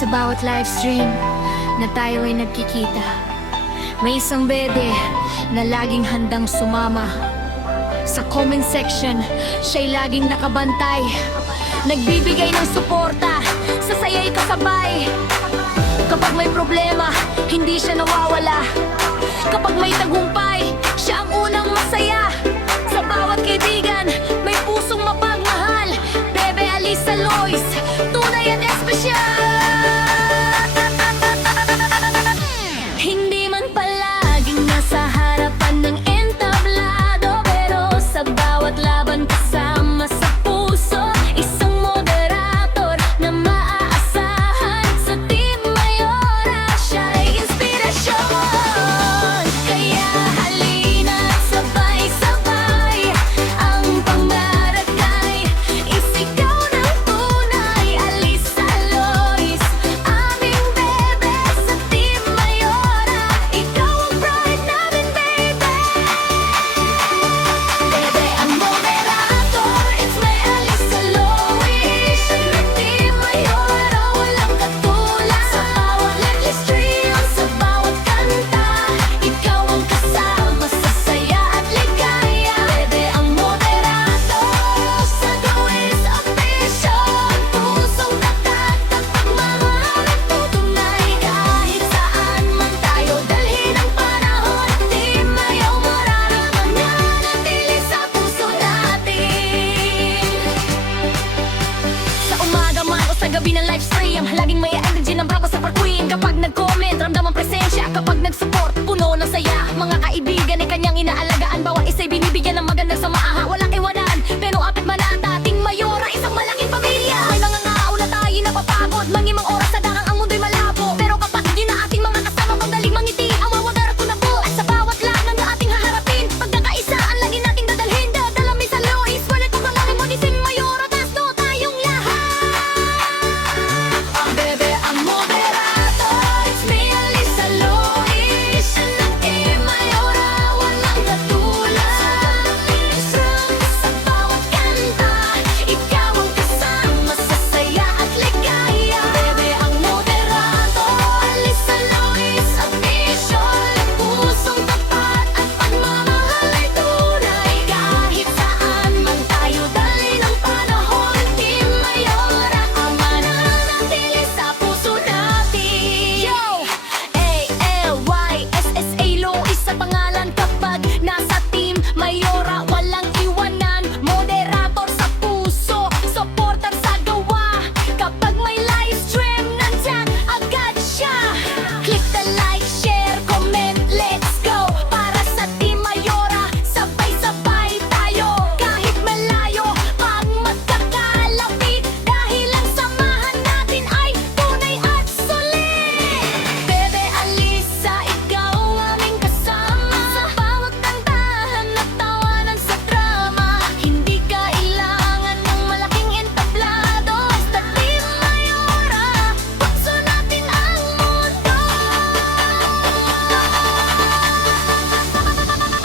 Sa bawat livestream na tayo ay nagkikita, may isang bebe na laging handang sumama. Sa comment section, siya'y laging nakabantay, nagbibigay ng suporta, sa saya'y kasabay. Kapag may problema, hindi siya nawawala. Kapag may tagumpay, siya ang unang masaya. Sa bawat kaibigan, may pusong mapagmahal. Bebe Alyssa Lois, tunay at espesyal. Hindi man palaging nasa harapan ng entablado, pero sa bawat laban kasama sa puso, isang moderator na maaasahan. Sa Team Mayora, siya ay inspirasyon. Kaya halina't sabay-sabay ang pangbarakay, isigaw ng tunay. Alyssa Lois, aming bebe sa Team Mayora, ikaw ang pride namin, baby. Bebe ang moderator, it's my Alyssa Lois. Sa Team Mayora, walang katulad. Sa bawat live stream, sa bawat kanta, ikaw ang kasama sa saya at ligaya. Bebe ang moderator, sa Lois official. Pusong tatak at pagmamahal at tutunay. Kahit saan man tayo dalhin ang panahon, Team Mayora, mananatili sa puso natin. Sa umaga man o sa gabi ng livestream, laging may energy ng bravo sa queen. Kapag nag-comment, ramdam ang presensya. Kapag nag-support, puno ng saya. Mga kaibigan ay kanyang inaalagaan, bawat isa'y binibigyan ng magandang samaha. Walang iwanan, pero apit man ang dating Mayora, isang malaking pamilya. May mga ngao na tayo napapagod, mangimang oras sa dakang ang mundo'y malabo. Pero kapatid yun na ating mga kasama, pagdaling mangiti ang wawagarap ko na po. At sa bawat laban na ating haharapin, pagkakaisa ang lagi nating dadalhin. Dadalami sa Lois, walang kukulangan mo ni Team Mayora, tasto tayong lahat. Ang bebe ang moderator, it's me Alyssa Lois. Siya ng Team Mayora, walang katulad. Sa bawat kanta, ikaw ang kasama sa saya at ligaya. Bebe ang moderator, Alyssa Lois official. Pusong tapat at pagmamahal ay tunay. Kahit saan man tayo dalhin ang panahon, Team Mayora, ang mananatili sa puso natin. Yo! A-L-Y-S-S-A Lois sa pangalan. Kapag nasa Team Mayora, walang iwanan. Moderator sa puso, supporter sa gawa. Kapag may livestream, nandyan agad siya. Click the like, share, comment, let's go. Para sa Team Mayora, sabay-sabay tayo. Kahit malayo, pag magkakalapit, dahil ang samahan natin ay tunay at sulit. Bebe Alyssa, ikaw ang aming kasama. Sa bawat kantahan at tawanan sa drama, hindi kailangan ng malaking entablado. Basta Team Mayora, puso natin ang mundo.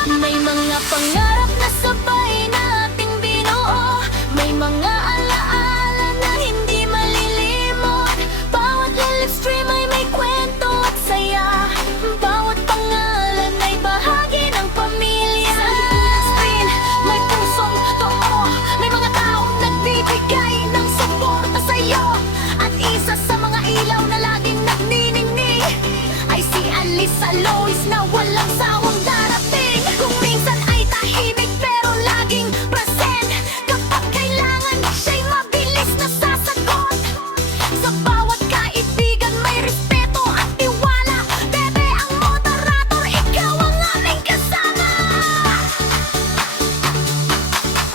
May mga pangarap na sabay nating binuo, may mga alaala na hindi malilimot. Bawat live stream ay may kwento at saya, bawat pangalan ay bahagi ng pamilya. Sa screen, may pusong totoo, may mga taong nagbibigay ng suporta sa'yo. At isa sa mga ilaw na laging nagniningning ay si Alyssa Lois na walang sawang darating. Kung minsan ay tahimik pero laging present, kapag kailangan siya'y mabilis na sasagot. Sa bawat kaibigan may respeto at tiwala. Bebe ang moderator, ikaw ang aming kasama.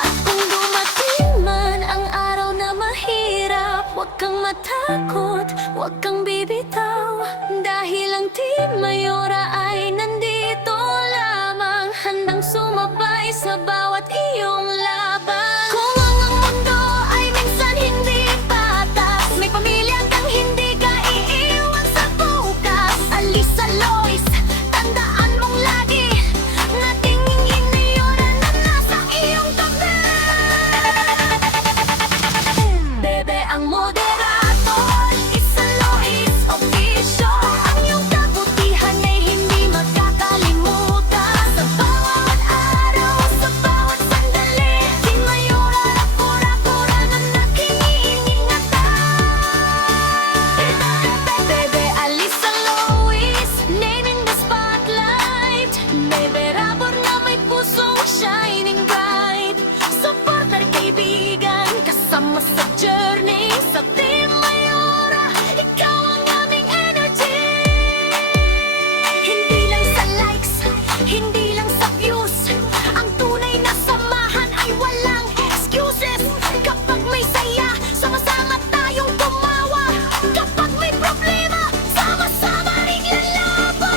At kung dumating man ang araw na mahirap, huwag kang matakot, huwag kang bibitaw. Dahil ang Team Mayora ay nandito lamang, handang sumabay sa bawat iyong laban. Kung ang mundo ay minsan hindi patas, may pamilya kang hindi ka iiwan sa bukas. Alyssa Lois, tandaan mong lagi na tingin Mayora na nasa iyong tabi. Bebe ang moderator, Alyssa Lois. kasama sa journey. Sa Team Mayora, ikaw ang aming energy. Hindi lang sa likes, hindi lang sa views, ang tunay na samahan ay walang excuses. Kapag may saya, sama-sama tayong tumawa. Kapag may problema, sama-sama ring lalaban.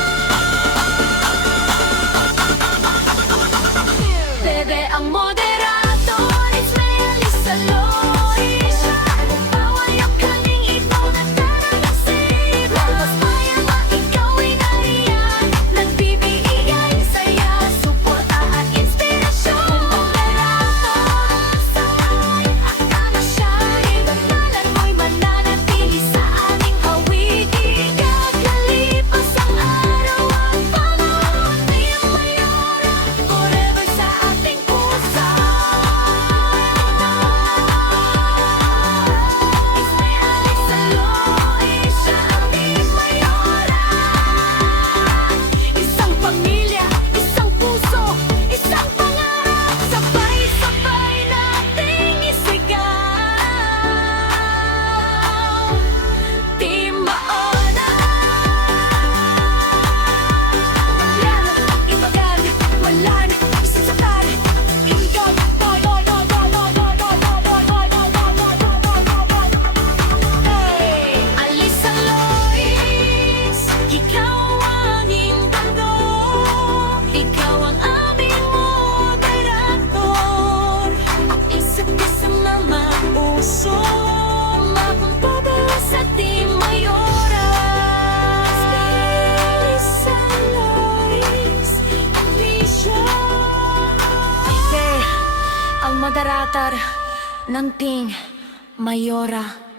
Bebe ang moderator, it's Melissa Lois. Pawayang kaning ikaw na taranasin. Mas mayama, ikaw ay nariyan. Nagbibigay saya, suporta at inspirasyon. Moderator, sanay ka na siya. Dandalan mo'y mananatili sa aming awitin. Kakalipas ang araw at panahon, Team Mayora, forever sa ating puso. It's may Alisa Lois, siya ang Team Mayora. Isang pamilya, isang puso, isang pangarap. Sabay-sabay nating isigaw. Team Maona. Lahat ibagan, wala na isasakal. Ikaw, Hey, Alisa Lois, ikaw ang hintando. Ikaw ang aming moderator. Ang isa't isang mga puso, mapupunta sa Team Mayora. Alisa Lois, Alicia. Ikaw ang moderator ng Team Mayora.